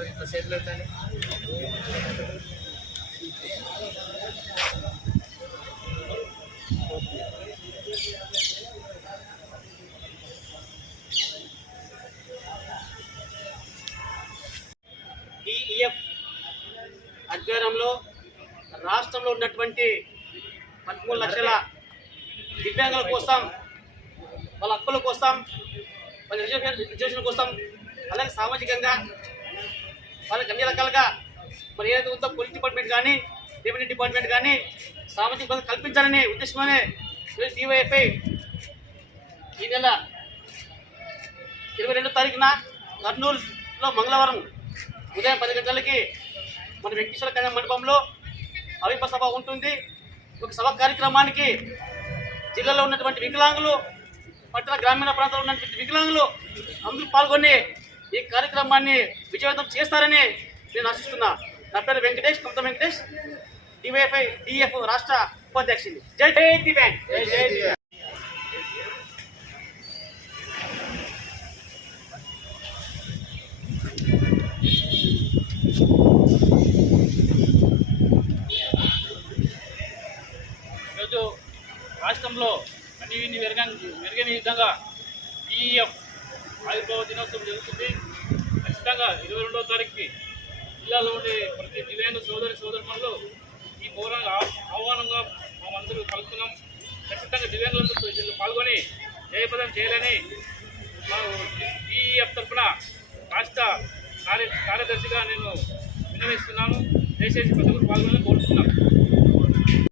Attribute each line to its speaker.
Speaker 1: ఇట్లా ఇట్లా చేతులు
Speaker 2: రాష్ట్రంలో ఉన్నటువంటి పదమూడు లక్షల దివ్యాంగుల కోసం వాళ్ళ హక్కుల కోసం వాళ్ళ రిజర్వేషన్ రిజర్వేషన్ కోసం అలాగే సామాజికంగా వాళ్ళకి అన్ని రకాలుగా మరి ఏదైతే ఉందో పోలీస్ డిపార్ట్మెంట్ కానీ రెవెన్యూ డిపార్ట్మెంట్ కానీ సామాజిక భద్రత కల్పించాలనే ఉద్దేశంలోనే డివైఎఫ్ఐ ఈ నెల ఇరవై రెండో తారీఖున కర్నూలులో మంగళవారం ఉదయం పది గంటలకి మన వెంకటేశ్వర కళ్యాణ మండపంలో అవిప సభ ఉంటుంది. ఒక సభ కార్యక్రమానికి జిల్లాలో ఉన్నటువంటి వికలాంగులు పట్టణ గ్రామీణ ప్రాంతాల్లో ఉన్నటువంటి వికలాంగులు అందరూ పాల్గొని ఈ కార్యక్రమాన్ని విజయవంతం చేస్తారని నేను ఆశిస్తున్నా. నా పేరు వెంకటేష్ కమత వెంకటేష్ డివైఎఫ్ఐ డిఎఫ్ రాష్ట్ర ఉపాధ్యక్షుడు జై జై దివ్యాంగ్. జై జై దివ్యాంగ్.
Speaker 3: ఈరోజు రాష్ట్రంలో అన్ని మెరుగని మెరుగని విధంగా ఈఎఫ్ ఆవిర్భావ దినోత్సవం జరుగుతుంది. ఖచ్చితంగా ఇరవై రెండవ తారీఖుకి జిల్లాలో ఉండే ప్రతి దివ్యాంగ సోదరి సోదరులు ఈ పౌరానికి ఆహ్వానంగా మేమందరూ కలుపుతున్నాం ఖచ్చితంగా దివ్యాంగులందరూ పాల్గొని జయప్రదం చేయాలని మా ఈఎఫ్ తరఫున రాష్ట్ర కార్య కార్యదర్శిగా నేను విన్నవిస్తున్నాను. దయచేసి ప్రతి ఒక్కరు పాల్గొని కోరుతున్నాను.